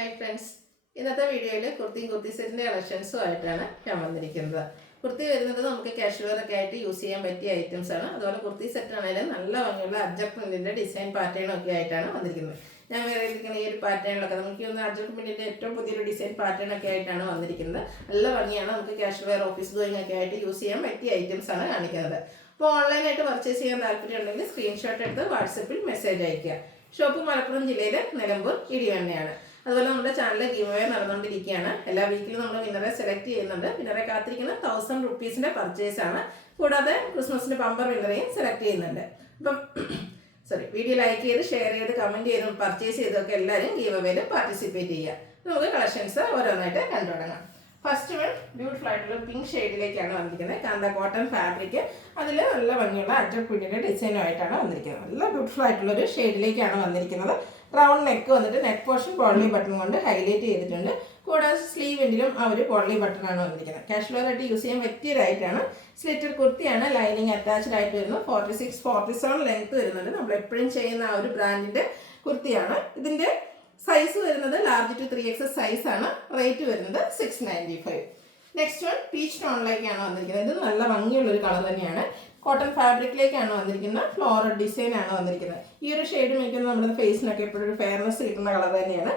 Hi friends, ഇന്നത്തെ വീഡിയോയിൽ കുർത്തി സെറ്റിൻ്റെ കളക്ഷൻസുമായിട്ടാണ് ഞാൻ വന്നിരിക്കുന്നത്. കുർത്തി വരുന്നത് നമുക്ക് കാഷ്വലൊക്കെ ആയിട്ട് യൂസ് ചെയ്യാൻ പറ്റിയ ഐറ്റംസ് ആണ്. അതുപോലെ കുർത്തി സെറ്റ് ആണെങ്കിലും നല്ല ഭംഗിയുള്ള അജ്ജർ പ്രിന്റിൻ്റെ ഡിസൈൻ പാറ്റേണും ഒക്കെ ആയിട്ടാണ് വന്നിരിക്കുന്നത്. ഞാൻ വേറെ ഇരിക്കുന്ന ഈ ഒരു പാറ്റേണിലൊക്കെ നമുക്ക് ഒന്ന് അജ്ജർ പ്രിന്റിൻ്റെ ഏറ്റവും പുതിയൊരു ഡിസൈൻ പാറ്റേൺ ഒക്കെ ആയിട്ടാണ് വന്നിരിക്കുന്നത്. നല്ല ഭംഗിയാണ്, നമുക്ക് കാഷ്വൽ ഓഫീസ് ഗോയിങ് ഒക്കെ ആയിട്ട് യൂസ് ചെയ്യാൻ പറ്റിയ ഐറ്റംസ് ആണ് കാണിക്കുന്നത്. അപ്പോൾ ഓൺലൈനായിട്ട് പർച്ചേസ് ചെയ്യാൻ താല്പര്യം ഉണ്ടെങ്കിൽ സ്ക്രീൻഷോട്ട് എടുത്ത് വാട്സപ്പിൽ മെസ്സേജ് അയയ്ക്കുക. ഷോപ്പ് മലപ്പുറം ജില്ലയിലെ നിലമ്പൂർ ഇടിവണ്ണയാണ്. അതുപോലെ നമ്മുടെ ചാനൽ ഗിവ് അവേ നടന്നുകൊണ്ടിരിക്കുകയാണ്. എല്ലാ വീക്കിലും നമ്മൾ വിന്നറെ സെലക്ട് ചെയ്യുന്നുണ്ട്. വിന്നറെ കാത്തിരിക്കുന്ന 1000 റുപ്പീസിൻ്റെ പർച്ചേസ് ആണ്. കൂടാതെ ക്രിസ്മസിൻ്റെ ബമ്പർ വിന്നറേയും സെലക്ട് ചെയ്യുന്നുണ്ട്. അപ്പം വീഡിയോ ലൈക്ക് ചെയ്ത് ഷെയർ ചെയ്ത് കമൻറ്റ് ചെയ്തും പർച്ചേസ് ചെയ്തൊക്കെ എല്ലാവരും ഗിവ് അവേയിൽ പാർട്ടിസിപ്പേറ്റ് ചെയ്യുക. നമുക്ക് കളക്ഷൻസ് ഓരോന്നായിട്ട് കണ്ടു തുടങ്ങാം. ഫസ്റ്റ് വൺ ബ്യൂട്ടിഫുൾ ആയിട്ടുള്ള പിങ്ക് ഷെയ്ഡിലേക്കാണ് വന്നിരിക്കുന്നത്. കാന്ത കോട്ടൺ ഫാബ്രിക്, അതിൽ നല്ല ഭംഗിയുള്ള അജ്ജർ പ്രിന്റിൻ്റെ ഡിസൈനുമായിട്ടാണ് വന്നിരിക്കുന്നത്. നല്ല ബ്യൂട്ടിഫുൾ ആയിട്ടുള്ളൊരു ഷെയ്ഡിലേക്കാണ് വന്നിരിക്കുന്നത്. റൗണ്ട് നെക്ക് വന്നിട്ട് നെക്ക് പോർഷൻ പോളി ബട്ടൺ കൊണ്ട് ഹൈലൈറ്റ് ചെയ്തിട്ടുണ്ട്. കൂടാതെ സ്ലീവിൻ്റിലും ആ ഒരു പോളി ബട്ടൺ ആണ് വന്നിരിക്കുന്നത്. കാഷ്വലായിട്ട് യൂസ് ചെയ്യാൻ പറ്റിയതായിട്ടാണ്. സ്ലിറ്റഡ് കുർത്തിയാണ്, ലൈനിങ് അറ്റാച്ച്ഡ് ആയിട്ട് വരുന്നു. 46-47 ലെങ്ത് വരുന്നുണ്ട്. നമ്മൾ എപ്പോഴും ചെയ്യുന്ന ആ ഒരു ബ്രാൻഡിൻ്റെ കുർത്തിയാണ്. ഇതിൻ്റെ സൈസ് വരുന്നത് ലാർജ് ടു 3XS സൈസാണ്. റേറ്റ് വരുന്നത് 695. നെക്സ്റ്റ് വൺ പീച്ച് ടോണിലേക്കാണ് വന്നിരിക്കുന്നത്. ഇത് നല്ല ഭംഗിയുള്ളൊരു കളർ തന്നെയാണ്. കോട്ടൺ ഫാബ്രിക്കിലേക്കാണ് വന്നിരിക്കുന്നത്. ഫ്ലോറൽ ഡിസൈൻ ആണ് വന്നിരിക്കുന്നത്. ഈ ഒരു ഷെയ്ഡ് മേക്കുന്നത് നമ്മുടെ ഫേസിനൊക്കെ എപ്പോഴും ഒരു ഫെയർനെസ് കിട്ടുന്ന കളർ തന്നെയാണ്.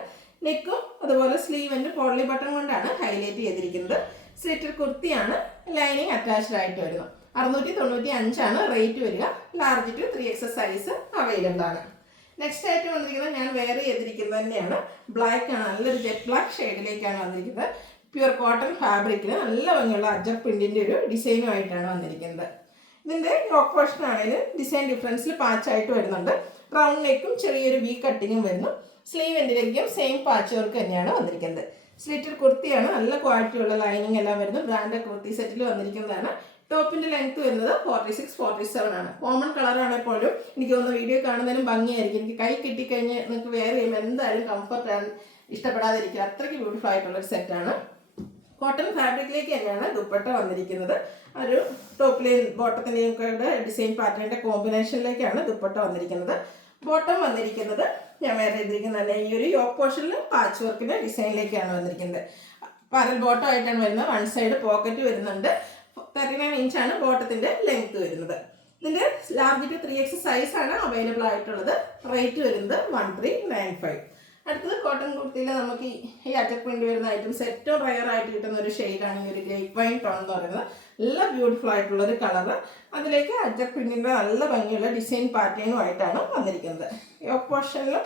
നെക്കും അതുപോലെ സ്ലീവിൻ്റെ പോളി ബട്ടൺ കൊണ്ടാണ് ഹൈലൈറ്റ് ചെയ്തിരിക്കുന്നത്. സ്ലിറ്റഡ് കുർത്തിയാണ്, ലൈനിങ് അറ്റാച്ച്ഡ് ആയിട്ട് വരുന്നു. 695 റേറ്റ് വരിക. Large to 3XS size available ആണ്. നെക്സ്റ്റ് ആയിട്ട് വന്നിരിക്കുന്നത് ഞാൻ വെയർ ചെയ്തിരിക്കുന്നത് തന്നെയാണ്. ബ്ലാക്ക് ആണ്, നല്ലൊരു ജെറ്റ് ബ്ലാക്ക് ഷെയ്ഡിലേക്കാണ് വന്നിരിക്കുന്നത്. പ്യുർ കോട്ടൺ ഫാബ്രിക്കിന് നല്ല ഭംഗിയുള്ള അജ്ജർ പ്രിന്റിൻ്റെ ഒരു ഡിസൈനുമായിട്ടാണ് വന്നിരിക്കുന്നത്. ഇതിൻ്റെ യോക്ക് പോർഷൻ ആണെങ്കിൽ ഡിസൈൻ ഡിഫറൻസിൽ പാച്ചായിട്ട് വരുന്നുണ്ട്. റൗണ്ട് നെക്കും ചെറിയൊരു വി കട്ടിങ്ങും വരുന്നു. സ്ലീവ് എൻഡിലേക്കും സെയിം പാച്ച് വർക്ക് തന്നെയാണ് വന്നിരിക്കുന്നത്. സ്ലിറ്റഡ് കുർത്തിയാണ്, നല്ല ക്വാളിറ്റിയുള്ള ലൈനിങ് എല്ലാം വരുന്നു. ബ്രാൻഡ് കുർത്തി സെറ്റിൽ വന്നിരിക്കുന്നതാണ്. ടോപ്പിൻ്റെ ലെങ്ത് വരുന്നത് 46-47 ആണ്. കോമൺ കളറാണെങ്കിൽ പോലും എനിക്ക് തോന്നുന്നു വീഡിയോ കാണുന്നതിനും ഭംഗിയായിരിക്കും. എനിക്ക് കൈ കിട്ടിക്കഴിഞ്ഞ് നിങ്ങൾക്ക് വെയർ ചെയ്യുമ്പോൾ എന്തായാലും കംഫർട്ടാണ്, ഇഷ്ടപ്പെടാതിരിക്കുക. അത്രയ്ക്ക് ബ്യൂട്ടിഫുൾ ആയിട്ടുള്ളൊരു സെറ്റാണ്. കോട്ടൺ ഫാബ്രിക്കിലേക്ക് തന്നെയാണ് ദുപ്പട്ട വന്നിരിക്കുന്നത്. ഒരു ടോപ്പിലെയും ബോട്ടത്തിൻ്റെയും ഒക്കെ ഡിസൈൻ പാറ്റേണിൻ്റെ കോമ്പിനേഷനിലേക്കാണ് ദുപ്പട്ട വന്നിരിക്കുന്നത്. ബോട്ടം വന്നിരിക്കുന്നത് ഞാൻ വേറെ ചെയ്തിരിക്കുന്നത് തന്നെ ഈ ഒരു യോക്ക് പോർഷനിൽ പാച്ച് വർക്കിൻ്റെ ഡിസൈനിലേക്കാണ് വന്നിരിക്കുന്നത്. പാരൽ ബോട്ടം ആയിട്ടാണ് വരുന്നത്. വൺ സൈഡ് പോക്കറ്റ് വരുന്നുണ്ട്. 39 ഇഞ്ചാണ് ബോട്ടത്തിൻ്റെ ലെങ്ത് വരുന്നത്. ഇതിൻ്റെ ലാർജ് ടു 3XS സൈസാണ് അവൈലബിൾ ആയിട്ടുള്ളത്. റേറ്റ് വരുന്നത് 1395. അടുത്തത് കോട്ടൺ കുർത്തിയിൽ നമുക്ക് ഈ അജ്ജർ പ്രിന്റ് വരുന്ന ഐറ്റംസ് ഏറ്റവും റയർ ആയിട്ട് കിട്ടുന്ന ഒരു ഷെയ്ഡാണ് ഈ ഒരു ഗ്രേപ്പ് വൈൻ ടോൺ എന്ന് പറയുന്നത്. നല്ല ബ്യൂട്ടിഫുൾ ആയിട്ടുള്ളൊരു കളറ്. അതിലേക്ക് അജ്ജർ പ്രിന്റിൻ്റെ നല്ല ഭംഗിയുള്ള ഡിസൈൻ പാറ്റേണും ആയിട്ടാണ് വന്നിരിക്കുന്നത്. യോക്ക് പോർഷനിലും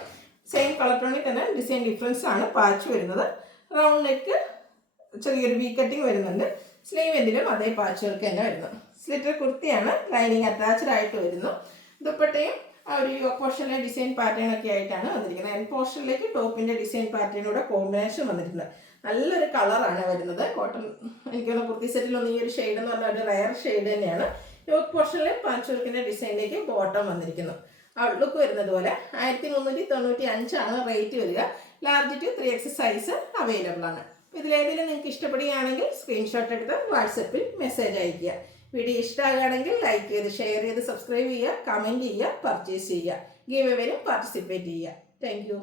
സെയിം കളർ ടോണിൽ തന്നെ ഡിസൈൻ ഡിഫറൻസ് ആണ് പാച്ച് വരുന്നത്. റൗണ്ട് നെക്ക് ചെറിയൊരു വി കട്ടിങ് വരുന്നുണ്ട്. സ്ലീവ് എൻഡിലും അതേ പാച്ച് വർക്ക് തന്നെ വരുന്നു. സ്ലിറ്റർ കുർത്തിയാണ്, ലൈനിങ് അറ്റാച്ച്ഡ് ആയിട്ട് വരുന്നു. ദുപ്പട്ടയും ആ ഒരു യോക്ക് പോർഷനിലെ ഡിസൈൻ പാറ്റേൺ ഒക്കെ ആയിട്ടാണ് വന്നിരിക്കുന്നത്. എൻ പോർഷനിലേക്ക് ടോപ്പിൻ്റെ ഡിസൈൻ പാറ്റേണൂടെ കോമ്പിനേഷൻ വന്നിട്ടുണ്ട്. നല്ലൊരു കളറാണ് വരുന്നത്. കോട്ടൺ എനിക്കൊന്ന് കുർത്തി സെറ്റിലൊന്നും ഈ ഒരു ഷെയ്ഡ് എന്ന് പറഞ്ഞാൽ ഒരു റയർ ഷെയ്ഡ് തന്നെയാണ്. യോക്ക് പോർഷനിലെ പാച്ച് വർക്കിൻ്റെ ഡിസൈനിലേക്ക് ബോട്ടം വന്നിരിക്കുന്നു. ഔട്ട്ലുക്ക് വരുന്നത് പോലെ 1395 റേറ്റ് വരിക. Large to 3XS size available ആണ്. ഇതിലേതെങ്കിലും നിങ്ങൾക്ക് ഇഷ്ടപ്പെടുകയാണെങ്കിൽ സ്ക്രീൻഷോട്ട് എടുത്ത് വാട്സപ്പിൽ മെസ്സേജ് അയയ്ക്കുക. വീഡിയോ ഇഷ്ടമാകുകയാണെങ്കിൽ ലൈക്ക് ചെയ്ത് ഷെയർ ചെയ്ത് സബ്സ്ക്രൈബ് ചെയ്യുക, കമൻറ്റ് ചെയ്യുക, പർച്ചേസ് ചെയ്യുക. ഗിവ് അവേയിലും പാർട്ടിസിപ്പേറ്റ് ചെയ്യുക. Thank you.